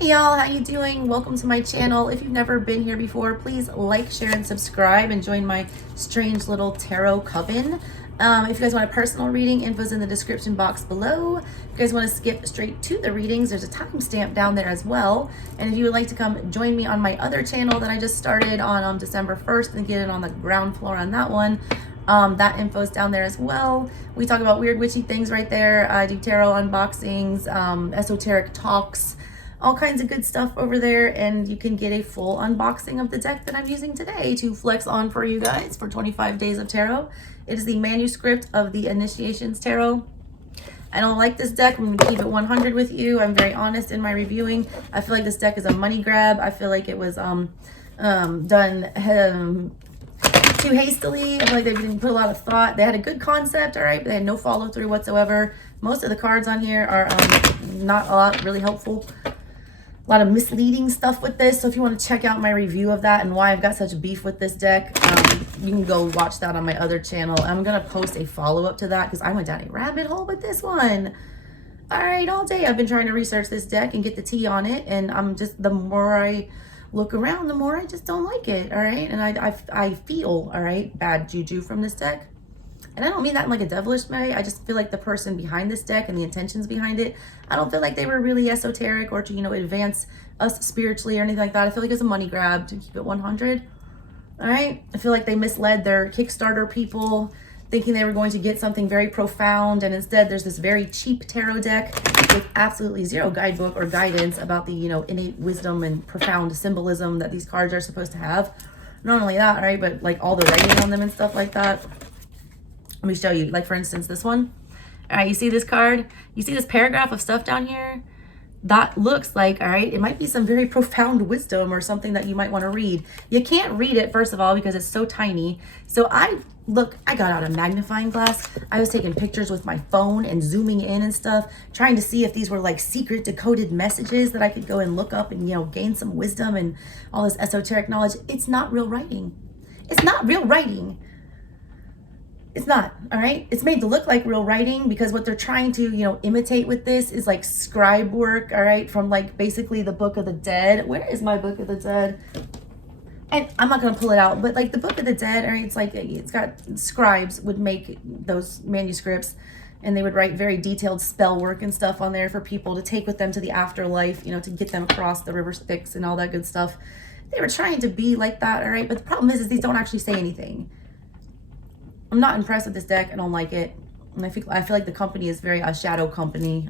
Hey y'all, how you doing? Welcome to my channel. If you've never been here before, please like, share, and subscribe and join my strange little tarot coven. If you guys want a personal reading, info's in the description box below. If you guys want to skip straight to the readings, there's a timestamp down there as well. And if you would like to come join me on my other channel that I just started on December 1st and get it on the ground floor on that one, that info's down there as well. We talk about weird witchy things right there. I do tarot unboxings, esoteric talks, all kinds of good stuff over there, and you can get a full unboxing of the deck that I'm using today to flex on for you guys for 25 days of tarot. It is the manuscript of the Initiations Tarot. I don't like this deck. I'm going to keep it 100 with you. I'm very honest in my reviewing. I feel like this deck is a money grab. I feel like it was done too hastily. I feel like they didn't put a lot of thought. They had a good concept, all right, but they had no follow through whatsoever. Most of the cards on here are not a lot really helpful. A lot of misleading stuff with this. So if you want to check out my review of that and why I've got such beef with this deck, you can go watch that on my other channel. I'm going to post a follow-up to that because I went down a rabbit hole with this one. All right, all day I've been trying to research this deck and get the tea on it. And I'm just, the more I look around, the more I just don't like it. All right. And I feel, all right, bad juju from this deck. And I don't mean that in like a devilish way. I just feel like the person behind this deck and the intentions behind it, I don't feel like they were really esoteric or to, you know, advance us spiritually or anything like that. I feel like it's a money grab to keep it 100. All right. I feel like they misled their Kickstarter people thinking they were going to get something very profound. And instead there's this very cheap tarot deck with absolutely zero guidebook or guidance about the, you know, innate wisdom and profound symbolism that these cards are supposed to have. Not only that, right, but like all the writing on them and stuff like that. Let me show you, like for instance, this one. All right, you see this card? You see this paragraph of stuff down here? That looks like, all right, it might be some very profound wisdom or something that you might want to read. You can't read it, first of all, because it's so tiny. So I got out a magnifying glass. I was taking pictures with my phone and zooming in and stuff, trying to see if these were like secret decoded messages that I could go and look up and, you know, gain some wisdom and all this esoteric knowledge. It's not real writing. It's not real writing. It's not, all right? It's made to look like real writing because what they're trying to, you know, imitate with this is like scribe work, all right? From like basically the Book of the Dead. Where is my Book of the Dead? And I'm not going to pull it out, but like the Book of the Dead, all right, it's like, it's got scribes would make those manuscripts and they would write very detailed spell work and stuff on there for people to take with them to the afterlife, you know, to get them across the river Styx and all that good stuff. They were trying to be like that, all right? But the problem is these don't actually say anything. I'm not impressed with this deck. I don't like it. And I feel like the company is very a shadow company.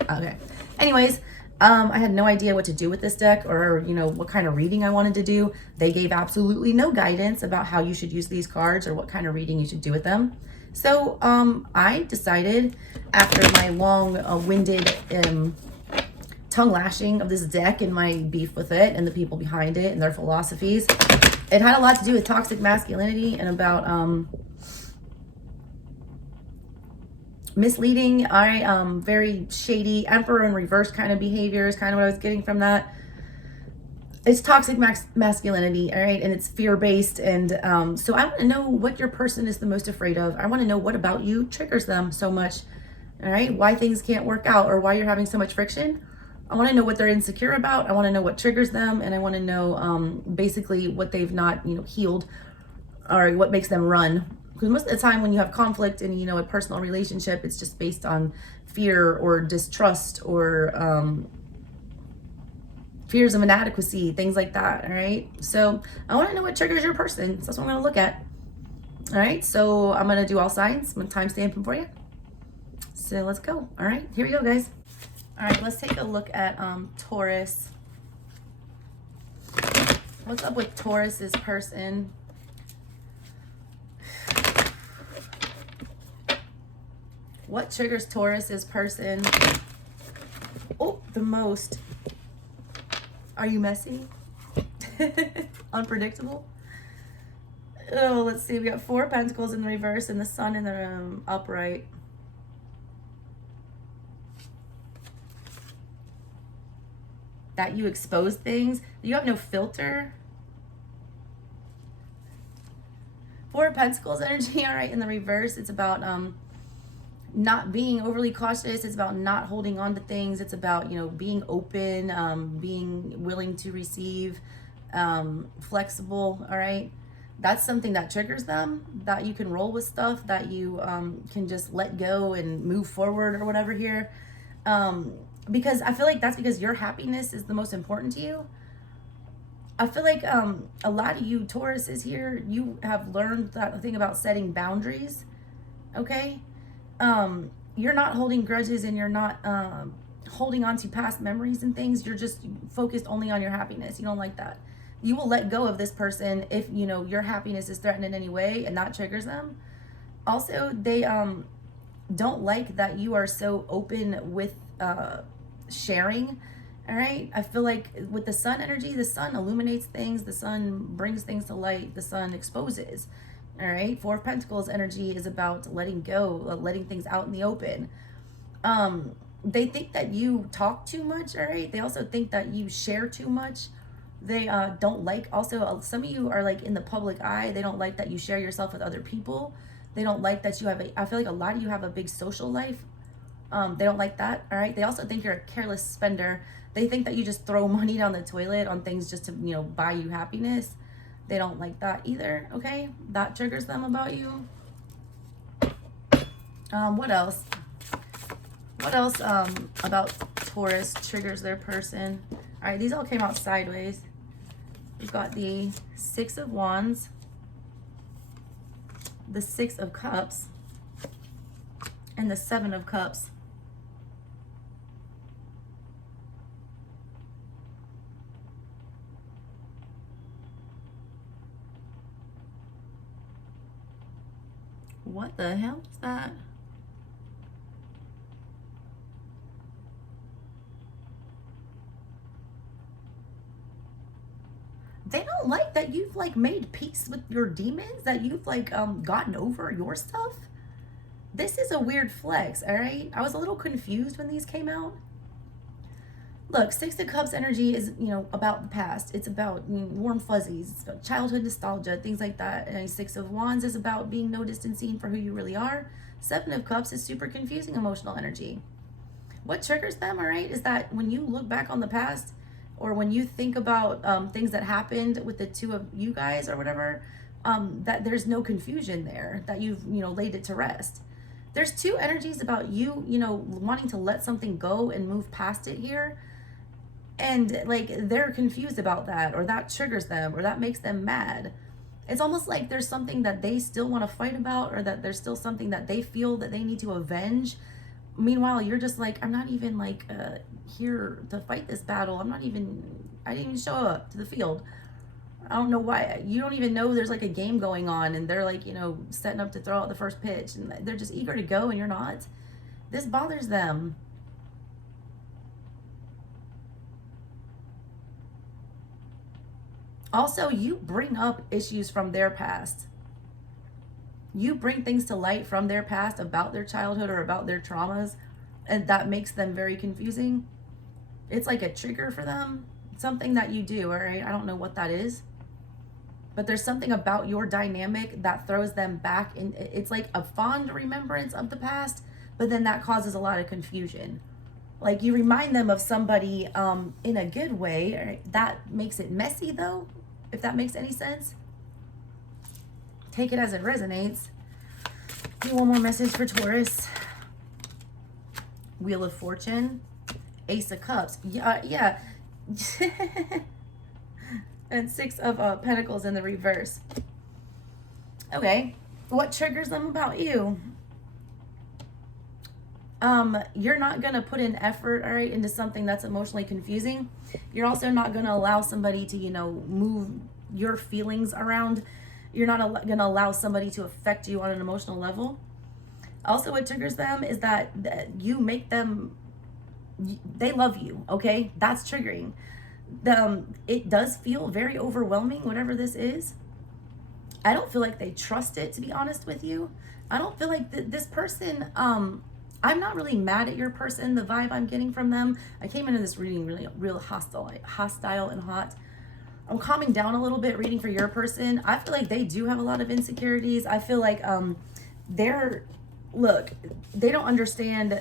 Okay. Anyways, I had no idea what to do with this deck or, you know, what kind of reading I wanted to do. They gave absolutely no guidance about how you should use these cards or what kind of reading you should do with them. So I decided after my long-winded tongue lashing of this deck and my beef with it and the people behind it and their philosophies, it had a lot to do with toxic masculinity and about misleading, very shady emperor in reverse kind of behavior is kind of what I was getting from that. It's toxic masculinity, all right, and it's fear-based, and so I want to know what your person is the most afraid of. I want to know what about you triggers them so much, all right, why things can't work out or why you're having so much friction. I want to know what they're insecure about. I want to know what triggers them, and I want to know basically what they've not, you know, healed or what makes them run. Because most of the time when you have conflict in, you know, a personal relationship, it's just based on fear or distrust or fears of inadequacy, things like that, all right? So I want to know what triggers your person. So that's what I'm going to look at. All right, so I'm going to do all signs. I'm going to timestamp them for you. So let's go. All right, here we go, guys. All right, let's take a look at Taurus. What's up with Taurus's person? What triggers Taurus's person? Oh, the most. Are you messy? Unpredictable? Oh, let's see. We got 4 Pentacles in the reverse and the Sun in the upright. That you expose things. You have no filter. 4 Pentacles energy, all right, in the reverse. It's about not being overly cautious. It's about not holding on to things. It's about, you know, being open, being willing to receive, flexible. All right. That's something that triggers them, that you can roll with stuff, that you can just let go and move forward or whatever here. Because I feel like that's because your happiness is the most important to you. I feel like a lot of you Tauruses here, you have learned that thing about setting boundaries. Okay. You're not holding grudges, and you're not holding on to past memories and things. You're just focused only on your happiness. You don't like that. You will let go of this person if, you know, your happiness is threatened in any way and that triggers them. Also, they don't like that you are so open with sharing. All right. I feel like with the sun energy, the sun illuminates things, the sun brings things to light, the sun exposes. All right. Four of Pentacles energy is about letting go, letting things out in the open. They think that you talk too much. All right. They also think that you share too much. They don't like, also, some of you are like in the public eye. They don't like that you share yourself with other people. They don't like that you have I feel like a lot of you have a big social life. They don't like that. All right. They also think you're a careless spender. They think that you just throw money down the toilet on things just to, you know, buy you happiness. They don't like that either. Okay. That triggers them about you. What else? What else about Taurus triggers their person? All right. These all came out sideways. We've got the Six of Wands, the Six of Cups, and the Seven of Cups. What the hell is that? They don't like that you've like made peace with your demons, that you've like gotten over your stuff. This is a weird flex. All right. I was a little confused when these came out. Look, Six of Cups energy is, you know, about the past. It's about, you know, warm fuzzies. It's about childhood nostalgia, things like that. And Six of Wands is about being noticed and seen for who you really are. Seven of Cups is super confusing emotional energy. What triggers them, all right, is that when you look back on the past, or when you think about things that happened with the two of you guys or whatever, that there's no confusion there, that you've, you know, laid it to rest. There's two energies about you, you know, wanting to let something go and move past it here. And like they're confused about that, or that triggers them, or that makes them mad. It's almost like there's something that they still want to fight about, or that there's still something that they feel that they need to avenge. Meanwhile, you're just like, I'm not even like here to fight this battle. I didn't even show up to the field. I don't know why. You don't even know there's like a game going on, and they're like, you know, setting up to throw out the first pitch, and they're just eager to go, and you're not. This bothers them. Also, you bring up issues from their past. You bring things to light from their past about their childhood or about their traumas, and that makes them very confusing. It's like a trigger for them, something that you do, all right? I don't know what that is, but there's something about your dynamic that throws them back, and it's like a fond remembrance of the past, but then that causes a lot of confusion. Like you remind them of somebody in a good way, right? That makes it messy though, if that makes any sense. Take it as it resonates. Do one more message for Taurus. Wheel of Fortune, Ace of Cups. Yeah. And Six of Pentacles in the reverse. Okay, what triggers them about you? You're not going to put in effort, all right, into something that's emotionally confusing. You're also not going to allow somebody to, you know, move your feelings around. You're not going to allow somebody to affect you on an emotional level. Also, what triggers them is that you make them, they love you, okay? That's triggering. It does feel very overwhelming, whatever this is. I don't feel like they trust it, to be honest with you. I don't feel like this person, I'm not really mad at your person. The vibe I'm getting from them, I came into this reading really real hostile and hot. I'm calming down a little bit reading for your person. I feel like they do have a lot of insecurities. I feel like they're look, they don't understand.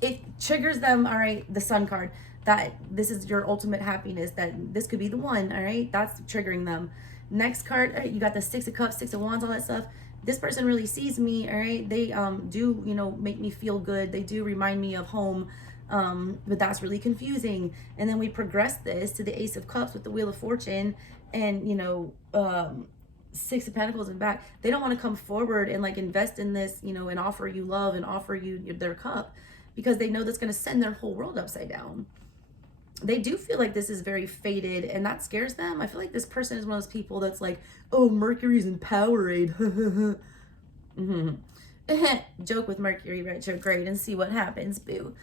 It triggers them, all right, the Sun card, that this is your ultimate happiness, that this could be the one, all right? That's triggering them. Next card, you got the Six of Cups, Six of Wands, all that stuff. This person really sees me, all right? They do, you know, make me feel good. They do remind me of home, but that's really confusing. And then we progress this to the Ace of Cups with the Wheel of Fortune, and, you know, Six of Pentacles and back. They don't want to come forward and like invest in this, you know, and offer you love and offer you their cup, because they know that's going to send their whole world upside down. They do feel like this is very fated, and that scares them. I feel like this person is one of those people that's like, oh, Mercury's in powerade. Joke with Mercury retrograde and see what happens, boo.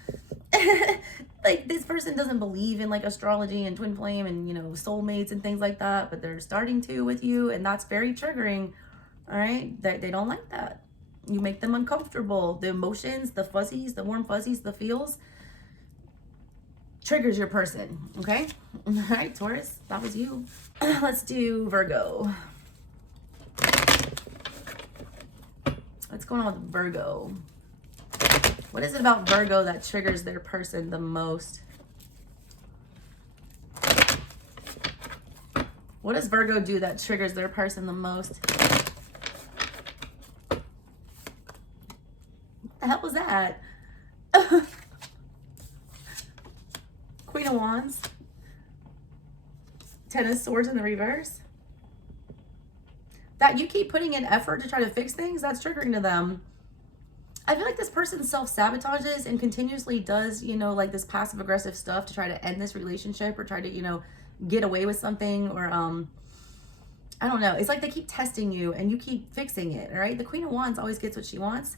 Like, this person doesn't believe in like astrology and twin flame and, you know, soulmates and things like that, but they're starting to with you, and that's very triggering. All right, they don't like that. You make them uncomfortable. The emotions, the fuzzies, the warm fuzzies, the feels, triggers your person, okay? All right, Taurus, that was you. Let's do Virgo. What's going on with Virgo? What is it about Virgo that triggers their person the most? What does Virgo do that triggers their person the most? What the hell was that? Queen of Wands. Ten of Swords in the reverse. That you keep putting in effort to try to fix things, that's triggering to them. I feel like this person self-sabotages and continuously does, you know, like this passive-aggressive stuff to try to end this relationship or try to, you know, get away with something, or I don't know. It's like they keep testing you and you keep fixing it, all right? The Queen of Wands always gets what she wants.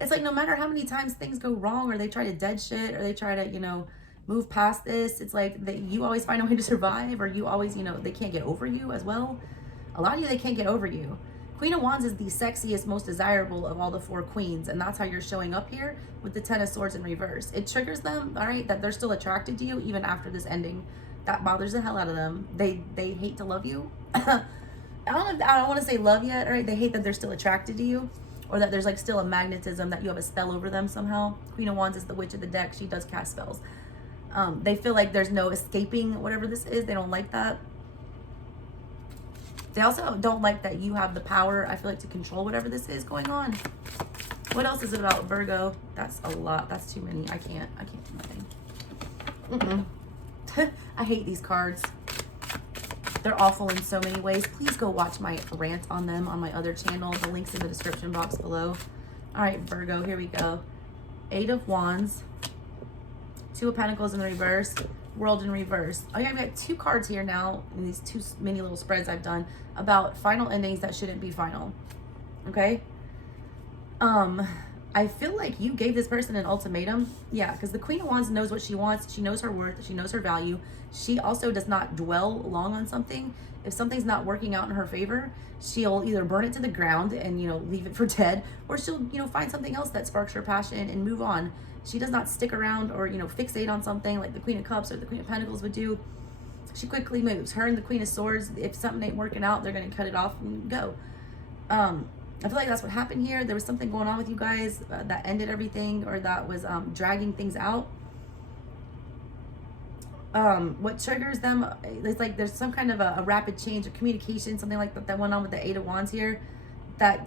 It's like no matter how many times things go wrong, or they try to dead shit, or they try to, you know, move past this, it's like that you always find a way to survive, or you always, you know, they can't get over you as well. A lot of you, they can't get over you. Queen of Wands is the sexiest, most desirable of all the four queens, and that's how you're showing up here with the Ten of Swords in reverse. It triggers them, all right, that they're still attracted to you even after this ending. That bothers the hell out of them. They hate to love you. I don't want to say love yet, all right? They hate that they're still attracted to you, or that there's like still a magnetism, that you have a spell over them somehow. Queen of Wands is the witch of the deck. She does cast spells. They feel like there's no escaping whatever this is. They don't like that. They also don't like that you have the power, I feel like, to control whatever this is going on. What else is it about Virgo? That's a lot. That's too many. I can't do nothing. I hate these cards. They're awful in so many ways. Please go watch my rant on them on my other channel. The link's in the description box below. All right, Virgo, here we go. Eight of Wands. Two of Pentacles in the reverse. World in reverse. Okay, I've got two cards here now in these two mini little spreads I've done about final endings that shouldn't be final. Okay? I feel like you gave this person an ultimatum. Yeah, because the Queen of Wands knows what she wants. She knows her worth. She knows her value. She also does not dwell long on something. If something's not working out in her favor, she'll either burn it to the ground and, you know, leave it for dead, or she'll, you know, find something else that sparks her passion and move on. She does not stick around or, you know, fixate on something like the Queen of Cups or the Queen of Pentacles would do. She quickly moves. Her and the Queen of Swords, if something ain't working out, they're going to cut it off and go. I feel like that's what happened here. There was something going on with you guys that ended everything, or that was dragging things out. What triggers them, it's like there's some kind of a rapid change of communication, something like that went on with the Eight of Wands here, that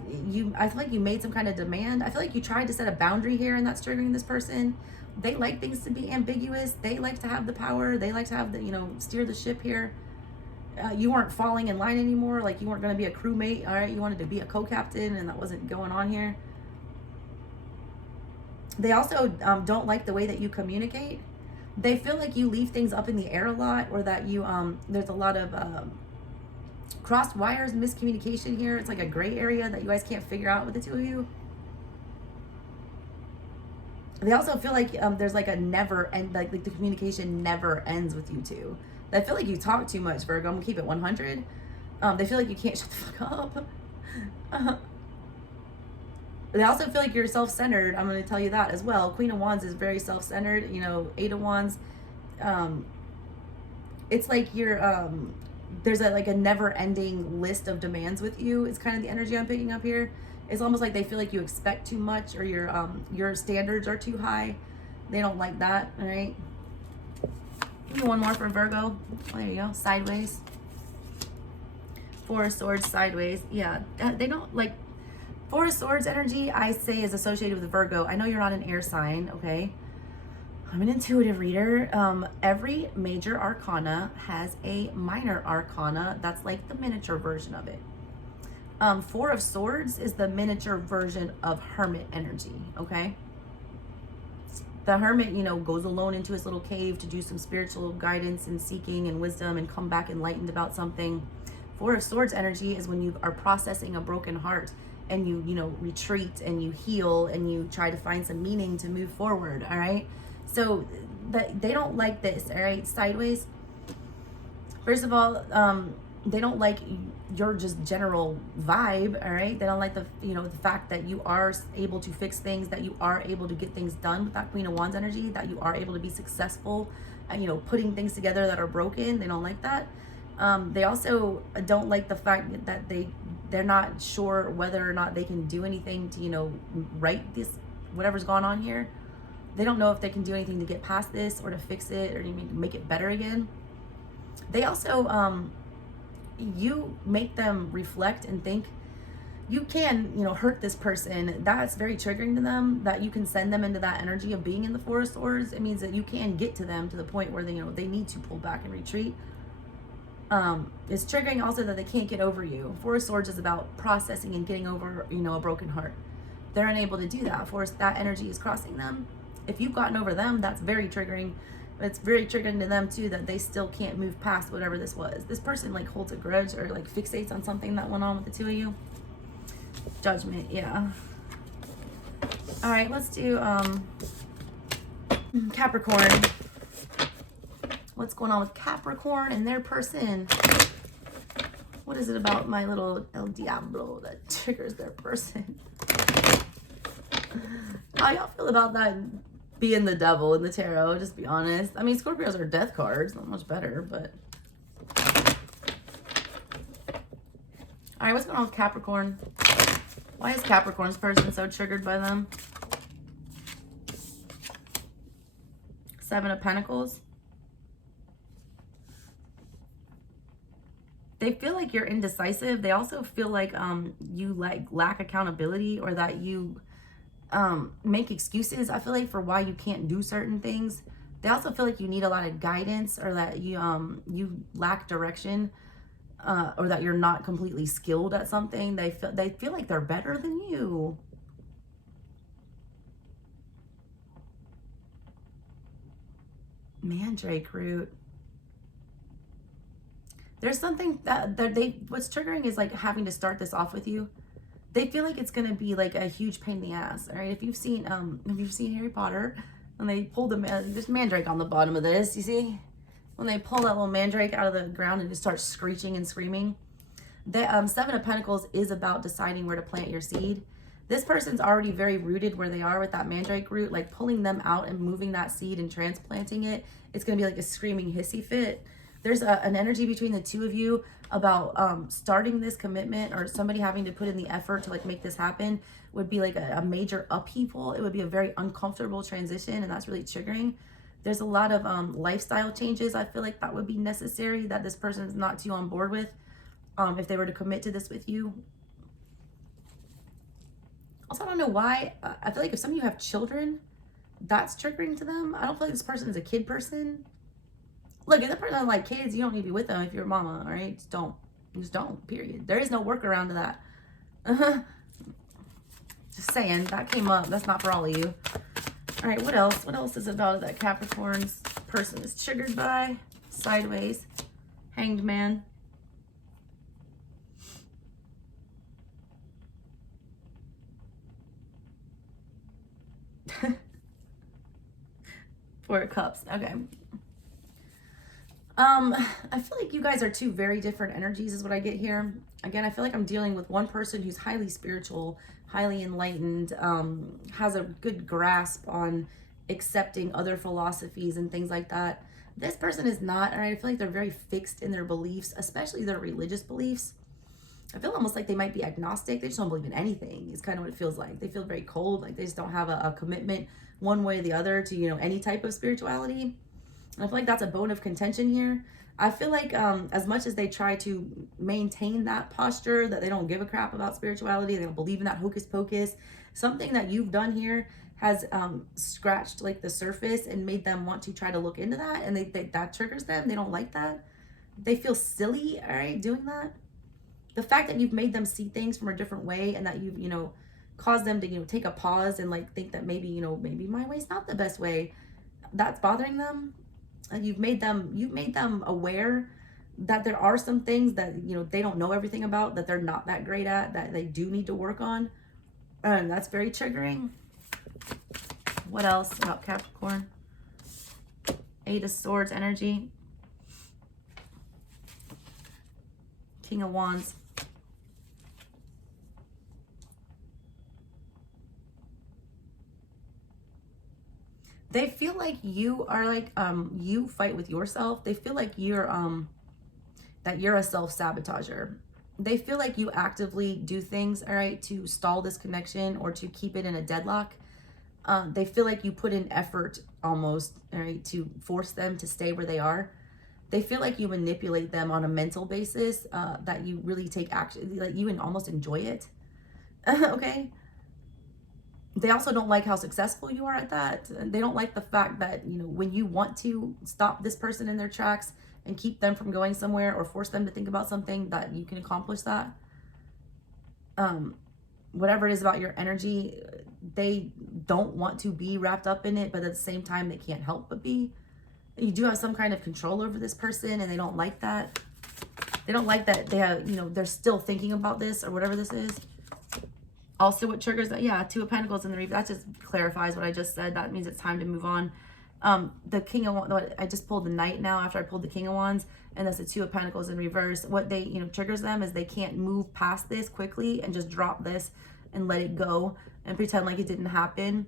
I feel like you made some kind of demand. I feel like you tried to set a boundary here, and that's triggering this person. They like things to be ambiguous. They like to have the power. They like to have the, you know, steer the ship here. You weren't falling in line anymore. Like, you weren't going to be a crewmate, all right? You wanted to be a co-captain, and that wasn't going on here. They also don't like the way that you communicate. They feel like you leave things up in the air a lot, or that you there's a lot of crossed wires, miscommunication here. It's like a gray area that you guys can't figure out with the two of you. They also feel like there's like a never end, like the communication never ends with you two. They feel like you talk too much, Virgo. I'm gonna keep it 100. They feel like you can't shut the fuck up. They also feel like you're self-centered. I'm going to tell you that as well. Queen of Wands is very self-centered. You know, Eight of Wands. It's like you're, there's like a never-ending list of demands with you. It's kind of the energy I'm picking up here. It's almost like they feel like you expect too much, or your standards are too high. They don't like that, all right? Give me one more for Virgo. Oh, there you go, sideways. Four of Swords sideways. Yeah, they don't like, Four of Swords energy, I say, is associated with Virgo. I know you're not an air sign, okay? I'm an intuitive reader. Every major arcana has a minor arcana that's like the miniature version of it. Four of Swords is the miniature version of Hermit energy, okay? The Hermit, you know, goes alone into his little cave to do some spiritual guidance and seeking and wisdom and come back enlightened about something. Four of Swords energy is when you are processing a broken heart and you know, retreat and you heal and you try to find some meaning to move forward, all right? So they don't like this, all right? Sideways. First of all, they don't like your just general vibe, all right? They don't like the, you know, the fact that you are able to fix things, that you are able to get things done with that Queen of Wands energy, that you are able to be successful at, you know, putting things together that are broken. They don't like that. They also don't like the fact that they're not sure whether or not they can do anything to, you know, right this, whatever's gone on here. They don't know if they can do anything to get past this or to fix it or to make it better again. They also, you make them reflect and think you can, you know, hurt this person. That's very triggering to them, that you can send them into that energy of being in the Four of Swords. It means that you can get to them to the point where they, you know, they need to pull back and retreat. It's triggering also that they can't get over you. Four of Swords is about processing and getting over, you know, a broken heart. They're unable to do that. That energy is crossing them. If you've gotten over them, that's very triggering. But it's very triggering to them too, that they still can't move past whatever this was. This person like holds a grudge or like fixates on something that went on with the two of you. Judgment, yeah. All right, let's do Capricorn. What's going on with Capricorn and their person? What is it about my little El Diablo that triggers their person? How y'all feel about that being the devil in the tarot? Just be honest. I mean, Scorpios are death cards, not much better, but. All right, what's going on with Capricorn? Why is Capricorn's person so triggered by them? Seven of Pentacles. They feel like you're indecisive. They also feel like you like lack accountability, or that you make excuses, I feel like, for why you can't do certain things. They also feel like you need a lot of guidance, or that you lack direction, or that you're not completely skilled at something. They feel like they're better than you. Mandrake root. There's something that what's triggering is like having to start this off with you. They feel like it's gonna be like a huge pain in the ass. All right, if you've seen Harry Potter, when they pull there's mandrake on the bottom of this, you see, when they pull that little mandrake out of the ground and it starts screeching and screaming. The Seven of Pentacles is about deciding where to plant your seed. This person's already very rooted where they are with that mandrake root, like pulling them out and moving that seed and transplanting it. It's gonna be like a screaming hissy fit. There's an energy between the two of you about starting this commitment, or somebody having to put in the effort to like make this happen would be like a major upheaval. It would be a very uncomfortable transition, and that's really triggering. There's a lot of lifestyle changes I feel like that would be necessary, that this person is not too on board with if they were to commit to this with you. Also, I don't know why. I feel like if some of you have children, that's triggering to them. I don't feel like this person is a kid person. Look, if the person doesn't like kids, you don't need to be with them if you're a mama, all right? Just don't. Just don't, period. There is no workaround to that. Just saying, that came up. That's not for all of you. All right, what else? What else is about it that Capricorn's person is triggered by? Sideways. Hanged Man. Four of Cups. Okay. I feel like you guys are two very different energies is what I get here. Again, I feel like I'm dealing with one person who's highly spiritual, highly enlightened, has a good grasp on accepting other philosophies and things like that. This person is not, and I feel like they're very fixed in their beliefs, especially their religious beliefs. I feel almost like they might be agnostic. They just don't believe in anything. It's kind of what it feels like. They feel very cold, like they just don't have a commitment one way or the other to, you know, any type of spirituality. And I feel like that's a bone of contention here. I feel like as much as they try to maintain that posture, that they don't give a crap about spirituality, they don't believe in that hocus pocus, something that you've done here has scratched like the surface and made them want to try to look into that. And that triggers them. They don't like that. They feel silly, all right, doing that. The fact that you've made them see things from a different way, and that you've, you know, caused them to, you know, take a pause and like think that maybe, you know, maybe my way's not the best way, that's bothering them. And you've made them aware that there are some things that, you know, they don't know everything about, that they're not that great at, that they do need to work on. And that's very triggering. What else about Capricorn? 8 of Swords energy. King of Wands. They feel like you are like, you fight with yourself. They feel like you're, that you're a self-sabotager. They feel like you actively do things, all right, to stall this connection or to keep it in a deadlock. They feel like you put in effort almost, all right, to force them to stay where they are. They feel like you manipulate them on a mental basis, that you really take action, like you almost enjoy it. Okay. They also don't like how successful you are at that. They don't like the fact that, you know, when you want to stop this person in their tracks and keep them from going somewhere or force them to think about something, that you can accomplish that. Whatever it is about your energy, they don't want to be wrapped up in it, but at the same time, they can't help but be. You do have some kind of control over this person, and they don't like that. They don't like that they have, you know, they're still thinking about this or whatever this is. Also, what triggers that? Yeah, 2 of Pentacles in the reverse. That just clarifies what I just said. That means it's time to move on. The King of Wands, I just pulled the Knight now after I pulled the King of Wands, and that's the 2 of Pentacles in reverse. What they, you know, triggers them is they can't move past this quickly and just drop this and let it go and pretend like it didn't happen.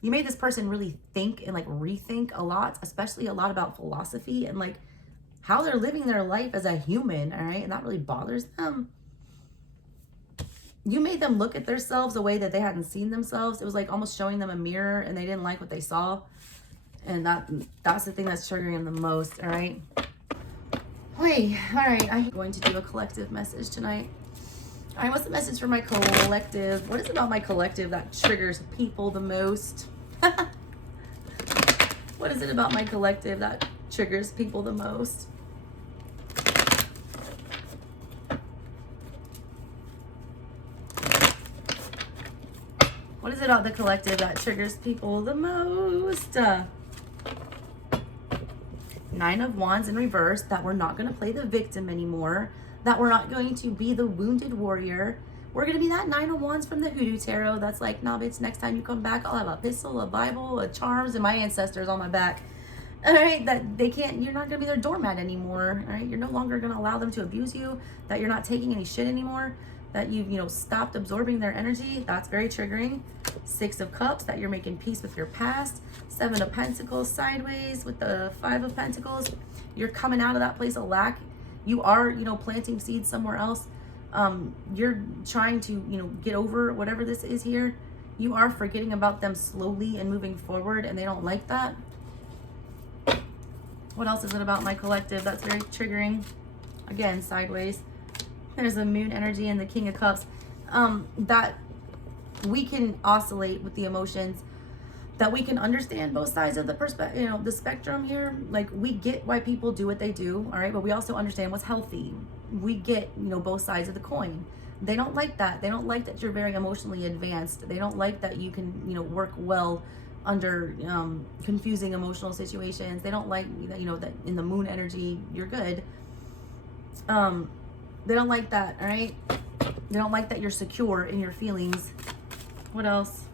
You made this person really think and like rethink a lot, especially a lot about philosophy and like how they're living their life as a human, all right? And that really bothers them. You made them look at themselves a way that they hadn't seen themselves. It was like almost showing them a mirror, and they didn't like what they saw. And that's the thing that's triggering them the most, all right? Wait, all right, I'm going to do a collective message tonight. All right, what's the message for my collective? What is it about my collective that triggers people the most? What is it about my collective that triggers people the most? What is it about the collective that triggers people the most? 9 of Wands in reverse, that we're not going to play the victim anymore, that we're not going to be the wounded warrior. We're going to be that 9 of Wands from the Hoodoo Tarot that's like, nah, bitch, next time you come back, I'll have a pistol, a Bible, a charms, and my ancestors on my back. All right, that they can't, you're not going to be their doormat anymore. All right, you're no longer going to allow them to abuse you, that you're not taking any shit anymore, that you've, you know, stopped absorbing their energy. That's very triggering. 6 of Cups, that you're making peace with your past. 7 of Pentacles sideways with the 5 of Pentacles. You're coming out of that place of lack. You are, you know, planting seeds somewhere else. You're trying to, you know, get over whatever this is here. You are forgetting about them slowly and moving forward, and they don't like that. What else is it about my collective that's very triggering? Again, sideways. There's the Moon energy and the King of Cups. That we can oscillate with the emotions, that we can understand both sides of the perspective, you know, the spectrum here. Like, we get why people do what they do, all right, but we also understand what's healthy. We get, you know, both sides of the coin. They don't like that. They don't like that you're very emotionally advanced. They don't like that you can, you know, work well under confusing emotional situations. They don't like that, you know, that in the Moon energy you're good. They don't like that, all right? They don't like that you're secure in your feelings. What else?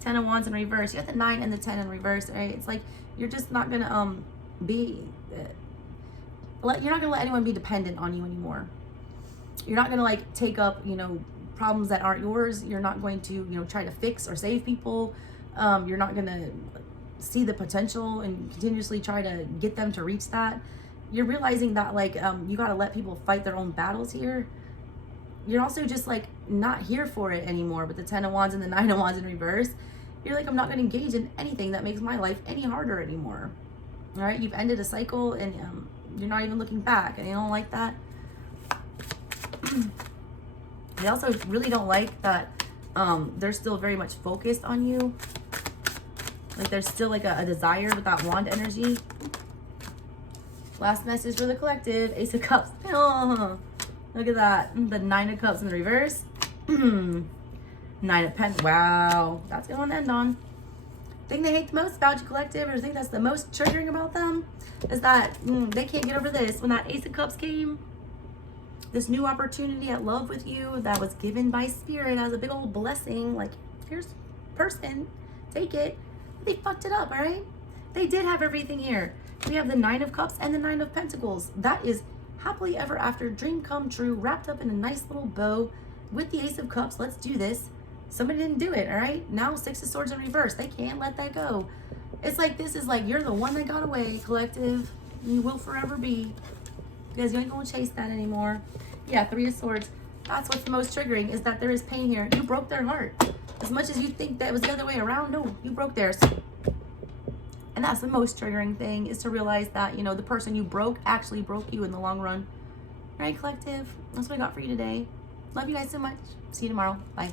10 of Wands in reverse. You got the 9 and the 10 in reverse, all right? It's like you're just not going to you're not going to let anyone be dependent on you anymore. You're not going to like take up, you know, problems that aren't yours. You're not going to, you know, try to fix or save people. You're not going to see the potential and continuously try to get them to reach that. You're realizing that like you got to let people fight their own battles here. you're also just like not here for it anymore with the 10 of Wands and the 9 of Wands in reverse. You're like, I'm not going to engage in anything that makes my life any harder anymore. All right, you've ended a cycle and you're not even looking back, and you don't like that. They also really don't like that they're still very much focused on you. Like there's still like a desire with that wand energy. Last message for the collective, Ace of Cups. Oh, look at that. The 9 of Cups in the reverse. 9 of Pentacles. Wow, that's a good one to end on. Thing they hate the most about you, collective, or the thing that's the most triggering about them, is that they can't get over this. When that Ace of Cups came, this new opportunity at love with you that was given by Spirit as a big old blessing, like, here's person, take it. They fucked it up, all right? They did have everything here. We have the 9 of Cups and the 9 of Pentacles. That is happily ever after, dream come true, wrapped up in a nice little bow with the Ace of Cups. Let's do this. Somebody didn't do it, all right? Now 6 of Swords in reverse. They can't let that go. It's like, this is like, you're the one that got away, collective. You will forever be. Because you ain't gonna chase that anymore. Yeah, 3 of Swords. That's what's the most triggering, is that there is pain here. You broke their heart. As much as you think that was the other way around, no, you broke theirs. And that's the most triggering thing, is to realize that, you know, the person you broke actually broke you in the long run. All right, collective? That's what I got for you today. Love you guys so much. See you tomorrow. Bye.